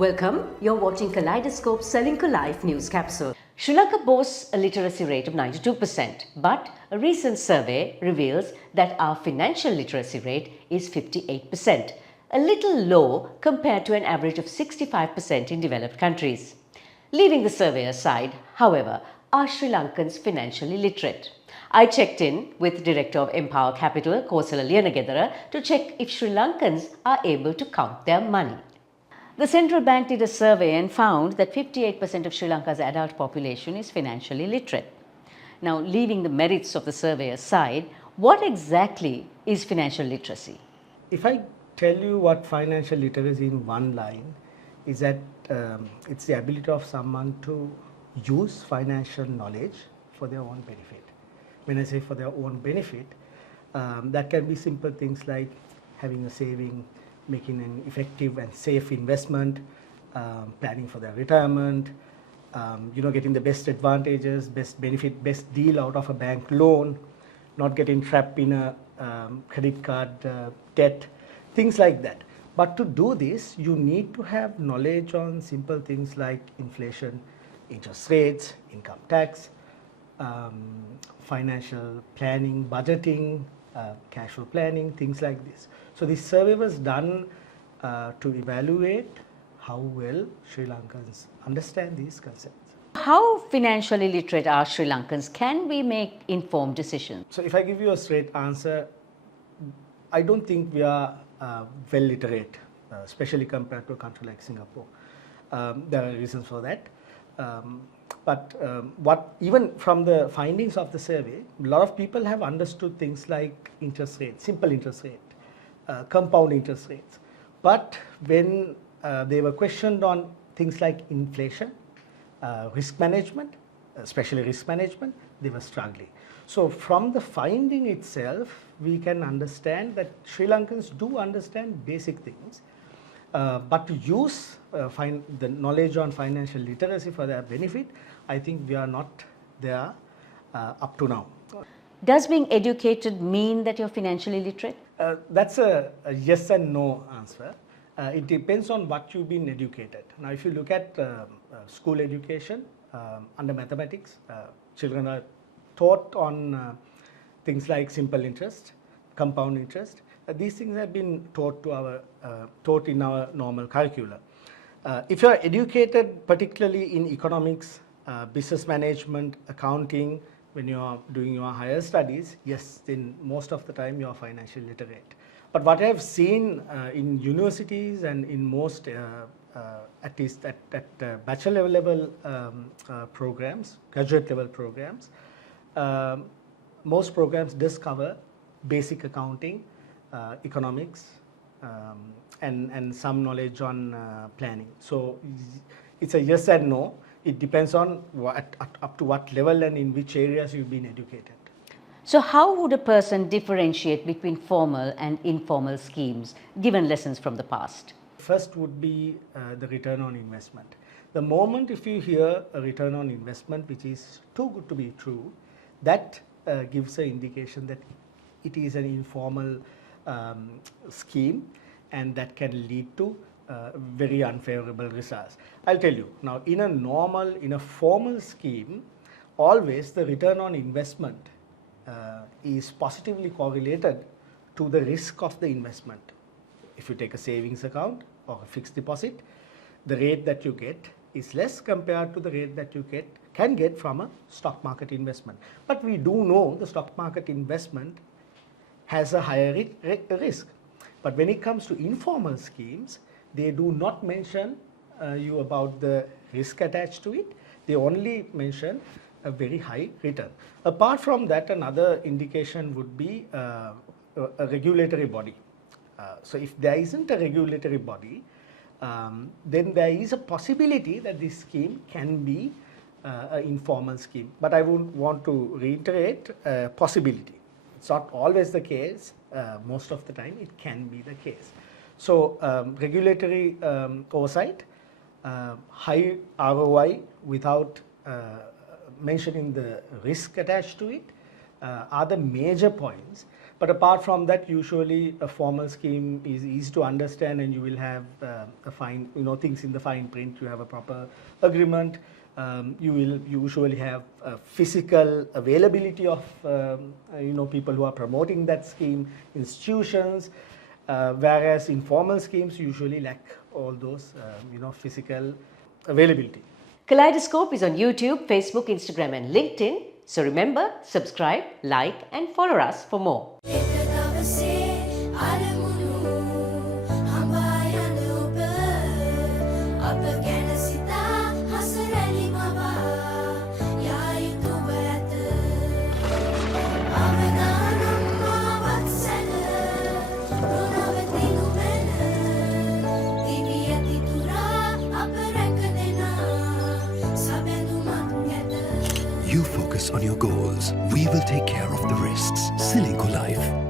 Welcome, you're watching Kaleidoscope Srilanka Live News Capsule. Sri Lanka boasts a literacy rate of 92%, but a recent survey reveals that our financial literacy rate is 58%, a little low compared to an average of 65% in developed countries. Leaving the survey aside, however, are Sri Lankans financially literate? I checked in with Director of Empower Capital, Kosala Liyanagedara, to check if Sri Lankans are able to count their money. The central bank did a survey and found that 58% of Sri Lanka's adult population is financially literate. Now, leaving the merits of the survey aside, what exactly is financial literacy? If I tell you what financial literacy in one line is that it's the ability of someone to use financial knowledge for their own benefit. When I say for their own benefit, that can be simple things like having a saving, making an effective and safe investment, planning for their retirement, getting the best advantages, best benefit, best deal out of a bank loan, not getting trapped in a credit card debt, things like that. But to do this, you need to have knowledge on simple things like inflation, interest rates, income tax, financial planning, budgeting, cash flow planning, things like this. So this survey was done to evaluate how well Sri Lankans understand these concepts. How financially literate are Sri Lankans? Can we make informed decisions? So if I give you a straight answer, I don't think we are well literate, especially compared to a country like Singapore. There are reasons for that. But even from the findings of the survey, a lot of people have understood things like interest rate, simple interest rate, compound interest rates. But when they were questioned on things like inflation, risk management, especially risk management, they were struggling. So from the finding itself, we can understand that Sri Lankans do understand basic things, but to use the knowledge on financial literacy for their benefit, I think we are not there up to now. Does being educated mean that you're financially literate? That's a yes and no answer. It depends on what you've been educated. Now, if you look at school education, under mathematics, children are taught on things like simple interest, compound interest. These things have been taught in our normal curricula. If you are educated particularly in economics, business management, accounting, when you are doing your higher studies, yes, then most of the time you are financially literate. But what I have seen in universities and in most, at least at bachelor level programs, graduate level programs, most programs does cover basic accounting, economics, and some knowledge on planning. So it's a yes and no. It depends on up to what level and in which areas you've been educated. So how would a person differentiate between formal and informal schemes, given lessons from the past? First would be the return on investment. The moment if you hear a return on investment which is too good to be true, that gives an indication that it is an informal scheme, and that can lead to very unfavorable results. I'll tell you, now in a formal scheme, always the return on investment is positively correlated to the risk of the investment. If you take a savings account or a fixed deposit, the rate that you get is less compared to the rate that you can get from a stock market investment. But we do know the stock market investment has a higher risk. But when it comes to informal schemes, they do not mention you about the risk attached to it. They only mention a very high return. Apart from that, another indication would be a regulatory body. So if there isn't a regulatory body, then there is a possibility that this scheme can be an informal scheme. But I would want to reiterate possibility. It's not always the case. Most of the time it can be the case. So regulatory oversight, high ROI without mentioning the risk attached to it are the major points But apart from that, usually a formal scheme is easy to understand, and you will have a fine, things in the fine print. You have a proper agreement. You will usually have physical availability of people who are promoting that scheme, institutions, whereas informal schemes usually lack all those physical availability. Kaleidoscope is on YouTube, Facebook, Instagram, and LinkedIn. So remember, subscribe, like, and follow us for more. You focus on your goals. We will take care of the risks. Srilanka Life.